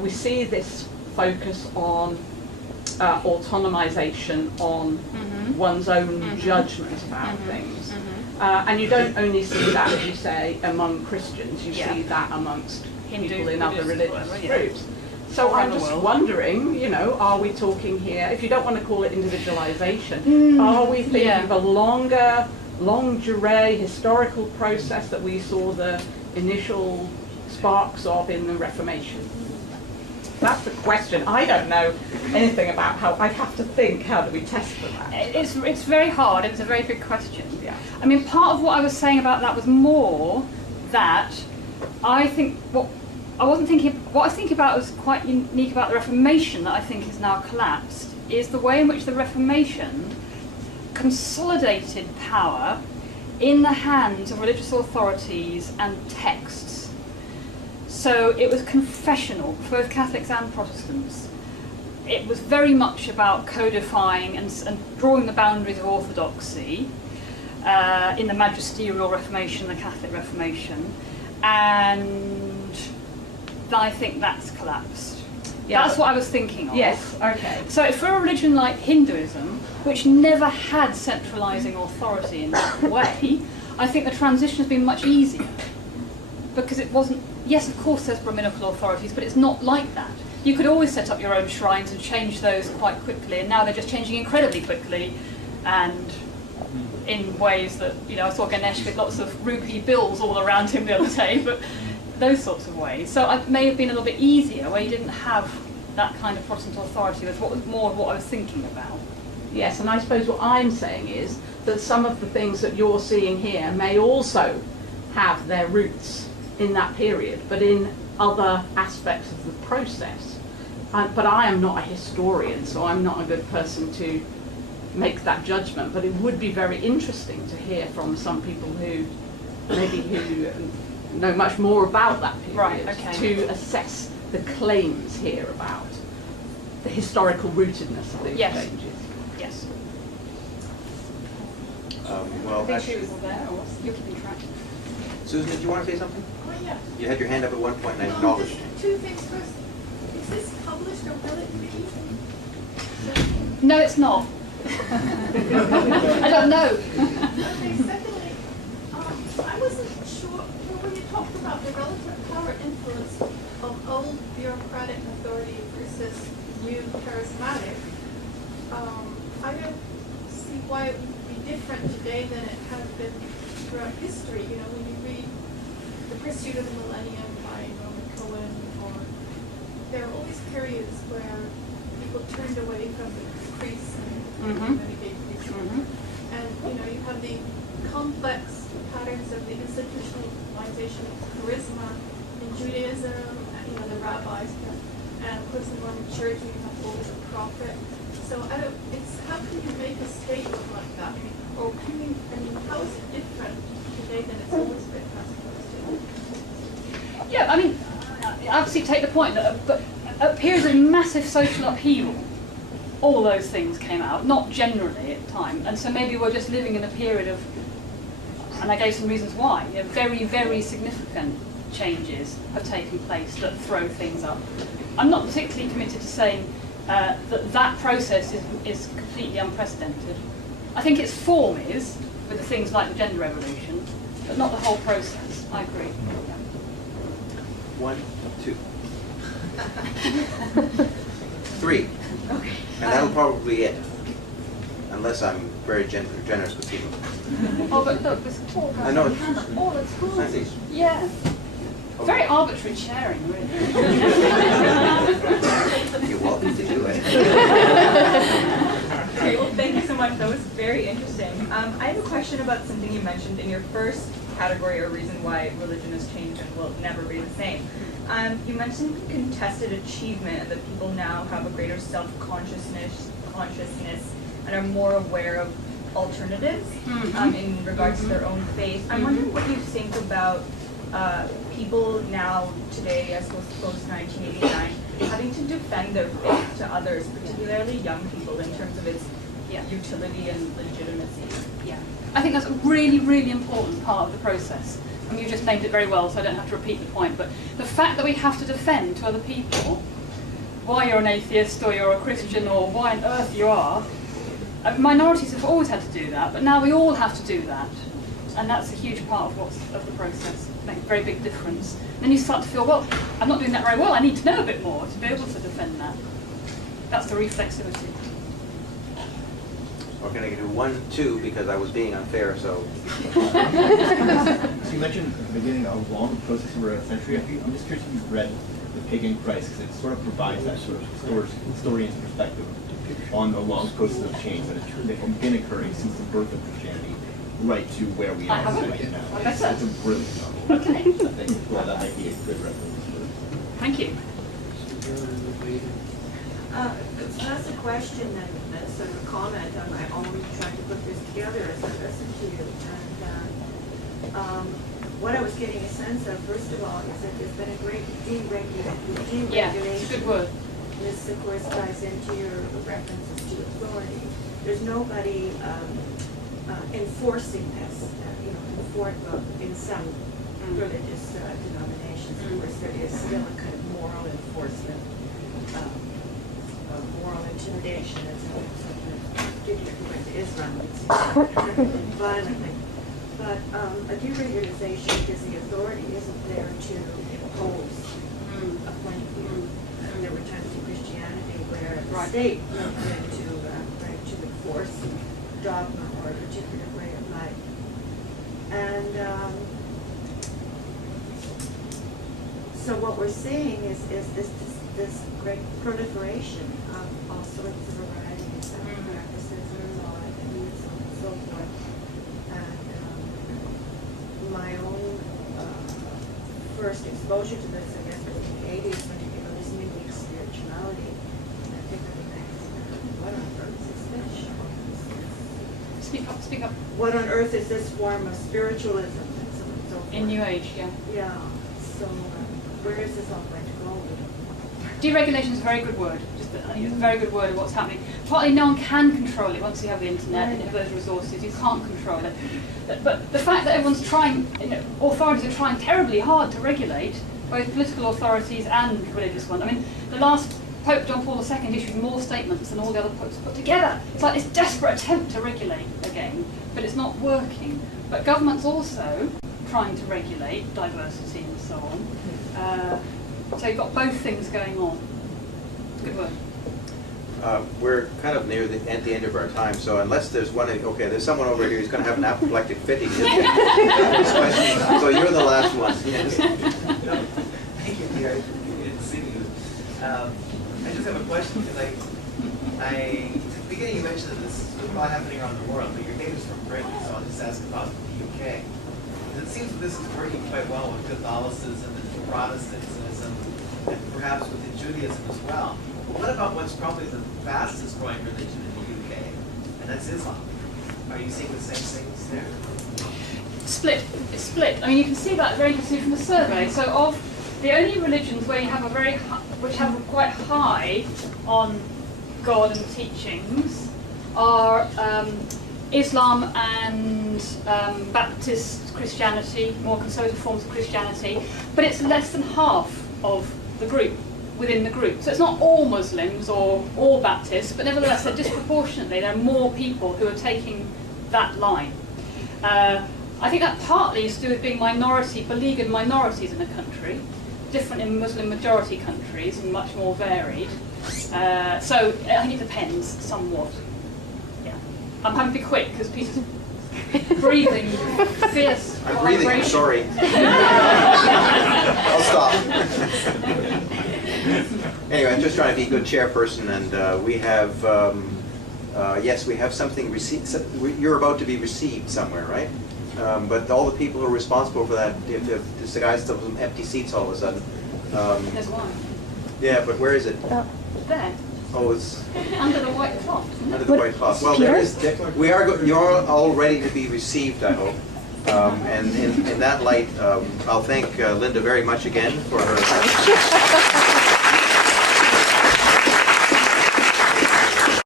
We see this focus on autonomization, on one's own judgment about things. And you don't only see that, as you say, among Christians, you see that amongst people in other religious groups. So I'm just wondering, you know, are we talking here, if you don't want to call it individualization, are we thinking of a longue durée historical process that we saw the initial sparks of in the Reformation? That's the question. I don't know anything about how, I'd have to think, how do we test for that? It's very hard, it's a very big question. Yeah. I mean, part of what I was saying about that was more that I think what I was thinking about was quite unique about the Reformation that I think has now collapsed, is the way in which the Reformation consolidated power in the hands of religious authorities and texts. So it was confessional for both Catholics and Protestants. It was very much about codifying and drawing the boundaries of orthodoxy in the magisterial Reformation, the Catholic Reformation, and I think that's collapsed. Yeah, that's what I was thinking of. Yes, okay. So for a religion like Hinduism, which never had centralising authority in that way, I think the transition has been much easier. Because it wasn't, yes, of course there's Brahminical authorities, but it's not like that. You could always set up your own shrines and change those quite quickly, and now they're just changing incredibly quickly, and in ways that, you know, I saw Ganesh with lots of rupee bills all around him the other day, but those sorts of ways. So it may have been a little bit easier, where you didn't have that kind of Protestant authority. That's what was more of what I was thinking about. Yes, and I suppose what I'm saying is that some of the things that you're seeing here may also have their roots in that period, but in other aspects of the process. But I am not a historian, so I'm not a good person to make that judgment, but it would be very interesting to hear from some people who know much more about that period, to assess the claims here about the historical rootedness of these changes. Yes. Well, I think she was there, or you're keeping track. Susan, did you want to say something? Yeah. You had your hand up at one point and I acknowledged you. Two things first. Is this published or will it be? No, it's not. I don't know. Okay, secondly, I wasn't sure, when you talked about the relative power influence of old bureaucratic authority versus new charismatic, I don't see why it would be different today than it has been throughout history. You know, when you read The Pursuit of the Millennium by Roman Cohen, or there are always periods where people turned away from the priests and renegade priests. And you know, you have the complex patterns of the institutionalization of charisma in Judaism, and, you know, the rabbis, and of course the Mormon Church, you have always a prophet. So how can you make a statement like that? Or how is it different today than it's always been, I suppose? Yeah, I mean, I absolutely take the point that at periods of massive social upheaval, all those things came out, not generally at the time, and so maybe we're just living in a period of, and I gave some reasons why, you know, very, very significant changes have taken place that throw things up. I'm not particularly committed to saying that process is completely unprecedented. I think its form is, with the things like the gender revolution, but not the whole process. I agree. Yeah. 1, 2, 3. Okay. And that'll probably be it. Unless I'm very generous with people. Oh, but look, this all I know. all the tools. Nice. Yeah. Very arbitrary sharing, really. You're welcome to do it. Okay, well, thank you so much. That was very interesting. I have a question about something you mentioned in your first category, or reason why religion has changed and will never be the same. You mentioned contested achievement, and that people now have a greater self-consciousness and are more aware of alternatives in regards to their own faith. I'm wondering what you think about people now, today, I suppose post-1989, having to defend their faith to others, particularly young people, in terms of its utility and legitimacy. Yeah. I think that's a really, really important part of the process. I mean, you just named it very well, so I don't have to repeat the point, but the fact that we have to defend to other people why you're an atheist or you're a Christian or why on earth you are, minorities have always had to do that, but now we all have to do that. And that's a huge part of the process. It makes a very big difference. Then you start to feel, well, I'm not doing that very well, I need to know a bit more to be able to defend that. That's the reflexivity. We're going to do 1, 2 because I was being unfair, so. So you mentioned at the beginning a long process over a century. I'm just curious if you've read The Pagan Christ, because it sort of provides that sort of historian's perspective on the long process of change that has been occurring since the birth of Christianity right to where we are right now. It's a brilliant novel. Okay. I think that might be a good reference. Thank you. That's a question and sort of a comment on my own trying to put this together as I listened to you. And what I was getting a sense of, first of all, is that there's been a great deregulation. Yeah, it's a good word. This, of course, ties into your references to authority. There's nobody enforcing this, in some religious denominations. Of course, there is still a kind of moral enforcement, moral intimidation. That's something that went to Islam, it's violently. But a deregulation is the authority isn't there to impose a point of view. There were times in Christianity where the state went to enforce dogma or a particular way of life. And so what we're seeing is this great proliferation of all sorts of varieties of practices and law and beliefs and so forth. And my own first exposure to this, I guess, was in the 80s when you know this unique spirituality. And I think what on earth is this? Speak up. What on earth is this form of spiritualism and so on and so forth? In New Age, yeah. Yeah. So where is this all going to go? Deregulation is a very good word. I think it's a very good word of what's happening. Partly no one can control it once you have the internet and you have those resources. You can't control it. But the fact that everyone's trying, authorities are trying terribly hard to regulate, both political authorities and religious ones. I mean, the last Pope John Paul II issued more statements than all the other popes put together. It's like this desperate attempt to regulate again, but it's not working. But governments also trying to regulate diversity and so on. So you've got both things going on. Good word. We're kind of near at the end of our time, so unless there's there's someone over here who's going to have an apoplectic fit. So you're the last one. Yes. Thank you, dear. Good to see you. I just have a question because at the beginning you mentioned that this is a lot happening around the world, but your data's from Britain, so I'll just ask about the UK. It seems that this is working quite well with Catholicism and Protestantism, and perhaps within Judaism as well. But what about what's probably the fastest growing religion in the UK, and that's Islam? Are you seeing the same things there? Split. It's split. I mean, you can see that very clearly from the survey. So of the only religions where you have which have quite high on God and teachings are Islam and Baptist Christianity, more conservative forms of Christianity, but it's less than half of the group, within the group. So it's not all Muslims or all Baptists, but nevertheless, disproportionately, there are more people who are taking that line. I think that partly is to do with being beleaguered minorities in a country, different in Muslim majority countries and much more varied. So I think it depends somewhat. Yeah, I'm having to be quick because Peter's breathing fierce. I'm breathing, I'm sorry. I'll stop. Anyway, I'm just trying to be a good chairperson, and we have, yes, we have something received. You're about to be received somewhere, right? But all the people who are responsible for that, if the guys still have some empty seats all of a sudden. There's one. Yeah, but where is it? There. Oh, it's under the white cloth. Under the white cloth. Well, there is. You're all ready to be received, I hope. And in that light, I'll thank Linda very much again for her.